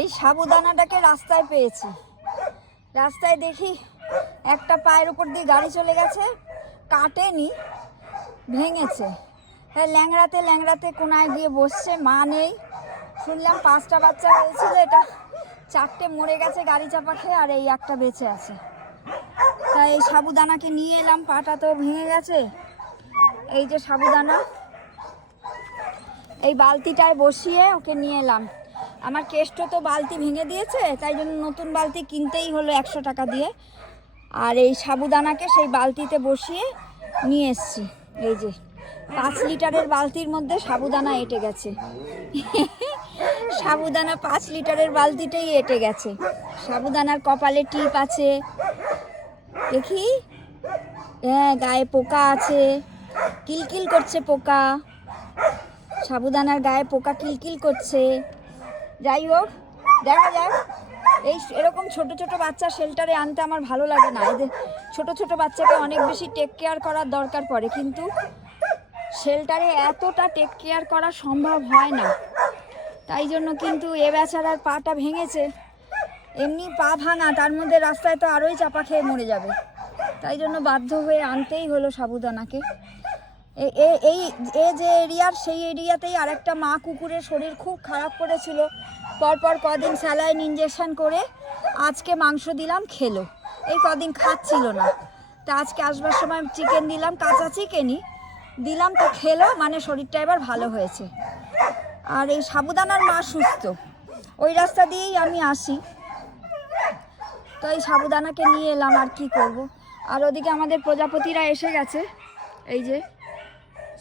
এই সাবুদানাটাকে রাস্তায় পেয়েছি। রাস্তায় দেখি একটা পায়ের উপর দিয়ে গাড়ি চলে গেছে, কাটেনি, ভেঙেছে। হ্যাঁ, ল্যাংড়াতে ল্যাংড়াতে কোনায় গিয়ে বসছে, মা নেই। শুনলাম 5টা বাচ্চা হয়েছিল, এটা 4টে মরে গেছে গাড়ি চাপা খেয়ে, আর এই একটা বেঁচে আছে। তাই এই সাবুদানাকে নিয়ে এলাম, পাটা তো ভেঙে গেছে। এই যে সাবুদানা, এই বালতিটায় বসিয়ে ওকে নিয়ে এলাম। আমার কেষ্ট তো বালতি ভেঙে দিয়েছে, তাই জন্য নতুন বালতি কিনতেই হলো 100 টাকা দিয়ে। আর এই সাবুদানাকে সেই বালতিতে বসিয়ে নিয়ে এসছি। এই যে 5 লিটারের বালতির মধ্যে সাবুদানা এঁটে গেছে। সাবুদানা 5 লিটারের বালতিটাই এঁটে গেছে। সাবুদানার কপালে টিপ আছে, দেখি। হ্যাঁ, গায়ে পোকা আছে, কিলকিল করছে পোকা। সাবুদানার গায়ে পোকা কিলকিল করছে। যাই হোক, দেখা যাক। এরকম ছোট ছোট বাচ্চা শেল্টারে আনতে আমার ভালো লাগে না। এদের ছোট ছোট বাচ্চাকে অনেক বেশি টেক কেয়ার করার দরকার পড়ে, কিন্তু শেল্টারে এতটা টেক কেয়ার করা সম্ভব হয় না। তাই জন্য কিন্তু এ বেচারার পাটা ভেঙেছে, এমনি পা ভাঙা, তার মধ্যে রাস্তায় তো আরোই চাপা খেয়ে মরে যাবে। তাই জন্য বাধ্য হয়ে আনতেই হলো সাবুদানাকে। এই যে এরিয়ার, সেই এরিয়াতেই আরেকটা মা কুকুরের শরীর খুব খারাপ করেছিল। পরপর কদিন স্যালাইন ইঞ্জেকশন করে আজকে মাংস দিলাম, খেলো। এই কদিন খাচ্ছিল না, তা আজকে আসবার সময় চিকেন দিলাম, কাঁচা চিকেনই দিলাম, তো খেলো, মানে শরীরটা এবার ভালো হয়েছে। আর এই সাবুদানার মা সুস্থ, ওই রাস্তা দিয়েই আমি আসি, তো এই সাবুদানাকে নিয়ে এলাম। আর কি করব। আর ওদিকে আমাদের প্রজাপতিরা এসে গেছে, এই যে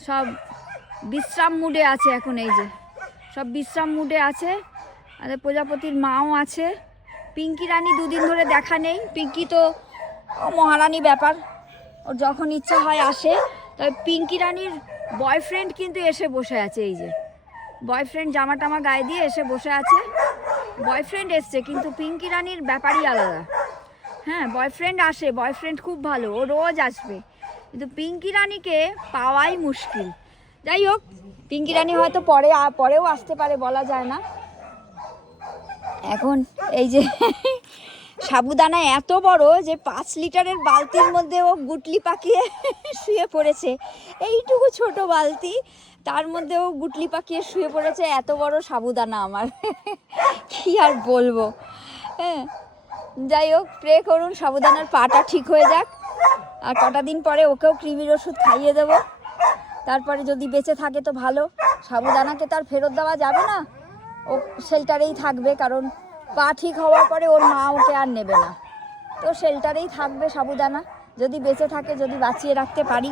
সব বিশ্রাম মুডে আছে এখন। এই যে সব বিশ্রাম মুডে আছে। আর প্রজাপতির মাও আছে। পিঙ্কি রানী 2 দিন ধরে দেখা নেই। পিঙ্কি তো মহারানী ব্যাপার, ওর যখন ইচ্ছা হয় আসে। তবে পিঙ্কি রানীর বয়ফ্রেন্ড কিন্তু এসে বসে আছে। এই যে বয়ফ্রেন্ড জামা টামা গায়ে দিয়ে এসে বসে আছে। বয়ফ্রেন্ড এসছে, কিন্তু পিঙ্কি রানীর ব্যাপারই আলাদা। হ্যাঁ, বয়ফ্রেন্ড আসে, বয়ফ্রেন্ড খুব ভালো, ও রোজ আসবে, কিন্তু পিঙ্কি রানীকে পাওয়াই মুশকিল। যাই হোক, পিঙ্কি রানী হয়তো পরেও আসতে পারে, বলা যায় না। এখন এই যে সাবুদানা এত বড় যে 5 লিটারের বালতির মধ্যে ও গুটলি পাকিয়ে শুয়ে পড়েছে। এইটুকু ছোট বালতি, তার মধ্যে ও গুটলি পাকিয়ে শুয়ে পড়েছে। এত বড় সাবুদানা আমার, কি আর বলবো। হ্যাঁ, যাই হোক, প্রে করুন সাবুদানার পাটা ঠিক হয়ে যাক। আর কটা দিন পরে ওকেও কৃমির ওষুধ খাইয়ে দেবো। তারপরে যদি বেঁচে থাকে তো ভালো। সাবুদানাকে তার ফেরত দেওয়া যাবে না, ও শেল্টারেই থাকবে, কারণ পা ঠিক হওয়ার পরে ওর মা ওকে আর নেবে না। তো শেল্টারেই থাকবে সাবুদানা, যদি বেঁচে থাকে, যদি বাঁচিয়ে রাখতে পারি।